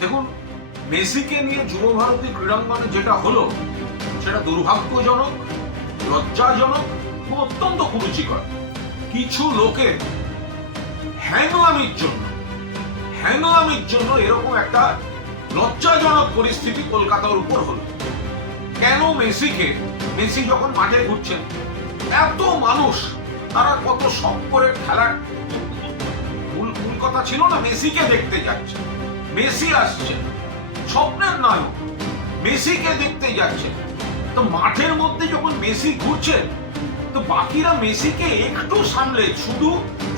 দেখুন, মেসিকে নিয়ে যুব ভারতী ক্রীড়াঙ্গনে যেটা হলো সেটা দুর্ভাগ্যজনক, লজ্জাজনক এবং অত্যন্ত কুরুচিকর। কিছু লোকের হ্যাংলামির জন্য এরকম একটা লজ্জাজনক পরিস্থিতি কলকাতার উপর হলো। কেন মেসি যখন মাঠে ঘুরছেন, এত মানুষ তারা কত শখ করে খেলার মূল কথা ছিল না, মেসিকে দেখতে যাচ্ছে, মেসি আসছে, স্বপ্নের নায়ক মেসিকে দেখতে যাচ্ছে। তো মাঠের মধ্যে যখন মেসি ঘুরছে, তো বাকিরা মেসিকে একটু সামলে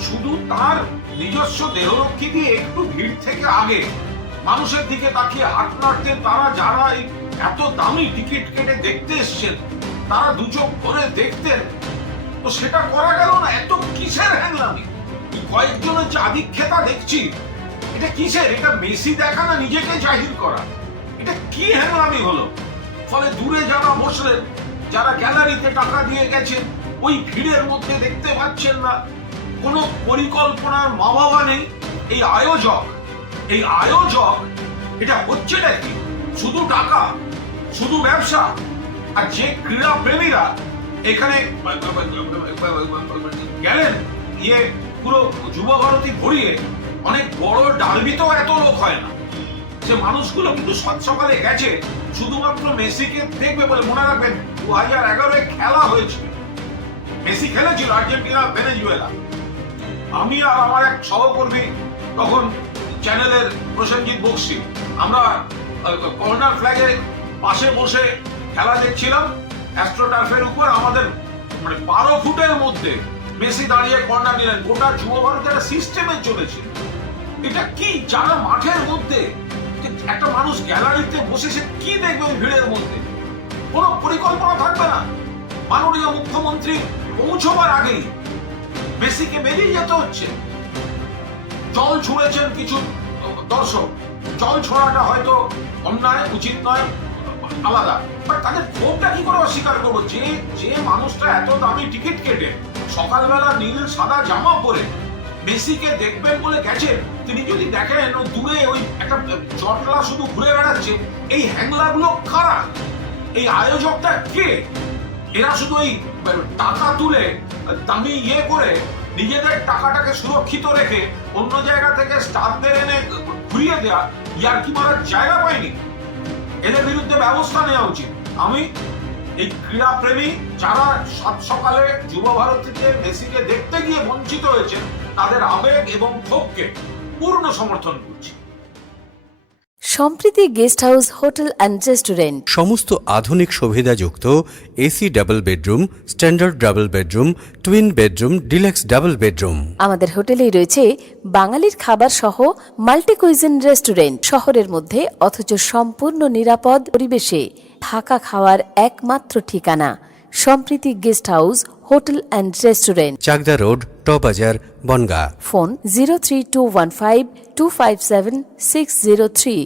শুধু তার নিজস্ব দেহরক্ষী দিয়ে একটু ভিড় থেকে আগে মানুষের দিকে তাকিয়ে হাত নাড়তেন। তারা যারা এত দামি টিকিট কেটে দেখতে এসছেন, তারা দু চোখ ভরে দেখতেন। তো সেটা করা গেল না। এত কিসের হ্যাংলামি? কয়েকজনের যে আধিক্যতা দেখছি, এটা কিসের? এটা মেসি দেখা না নিজেকে জাহির করা? এটা কি হ্যাংলামি হলো? ফলে দূরে যারা বসলেন, যারা গ্যালারিতে টাকা দিয়ে গেছেন, ওই ভিড়ের মধ্যে দেখতে পাচ্ছেন না। কোনো পরিকল্পনার মা বাবা নেই। এই আয়োজক এটা হচ্ছেটা কি? শুধু টাকা, শুধু ব্যবসা। আর যে ক্রীড়া প্রেমীরা এখানে গেলেন, পুরো যুব ভারতী ভরিয়ে, অনেক বড় ডার্বিতেও এত লোক হয় না। সে মানুষগুলো কিন্তু সকালে গেছে শুধুমাত্র মেসিকে দেখবে বলে। মনে রাখবেন, 2011 খেলা হয়েছিল, মেসি খেলেছিল আর্জেন্টিনা ভেনেজুয়েলা। আমি আর আমার এক সহকর্মী তখন চ্যানেলের প্রসেনজিৎ বক্সি, আমরা কর্নার ফ্ল্যাগের পাশে বসে খেলা দেখছিলাম অ্যাস্ট্রোটার্ফের উপর। আমাদের 12 ফুটের মধ্যে মেসি দাঁড়িয়ে কর্নার নিলেন। গোটা যুব ভারতের সিস্টেমে চলেছিল। এটা কি? যারা মাঠের মধ্যে, একটা মানুষ গ্যালারিতে বসে সে কি দেখবে ওই ভিড়ের মধ্যে? কোনো পরিকল্পনা থাকবে না। মাননীয় মুখ্যমন্ত্রী পৌঁছবার আগেই মেসিকে বেরিয়ে যেতে হচ্ছে। জল ছুঁড়েছেন কিছু দর্শক, জল ছোড়াটা হয়তো অন্যায়, উচিত নয়, আলাদা। বাট তাদের ক্ষোভটা কি করে অস্বীকার করবো? যে মানুষটা এত দামি টিকিট কেটে সকালবেলা নীল সাদা জামা পরে মেসিকে দেখবেন বলে গেছেন, তিনি যদি দেখেন দূরে ওই একটা জটলা শুধু ঘুরে বেড়াচ্ছে, এই হ্যাংলাগুলো কারা? এই আয়োজকটা কে? এরা শুধু এই টাকা তুলে দামি করে নিজেদের টাকাটাকে সুরক্ষিত রেখে অন্য জায়গা থেকে স্টারদের এনে ঘুরিয়ে দেয়া, ইয়ার্কি মারার জায়গা পায়নি। এদের বিরুদ্ধে ব্যবস্থা নেওয়া উচিত। আমি এই ক্রীড়া প্রেমী যারা সকালে যুব ভারতীতে মেসিকে দেখতে গিয়ে বঞ্চিত হয়েছেন, তাদের আবেগ এবং ক্ষোভকে পূর্ণ সমর্থন করছি। Sampriti guest house hotel and restaurant, সমস্ত আধুনিক সুবিধাযুক্ত AC double bedroom, standard double bedroom, twin bedroom, deluxe double bedroom. আমাদের হোটেলেই রয়েছে বাঙালির খাবার সহ মাল্টি কুইজিন রেস্টুরেন্ট। শহরের মধ্যে অথচ সম্পূর্ণ নিরাপদ পরিবেশে থাকা খাওয়ার একমাত্র ঠিকানা Sampriti guest house hotel and restaurant, Chakdah road, টবাজার, বনগাঁ। ফোন 03215257603।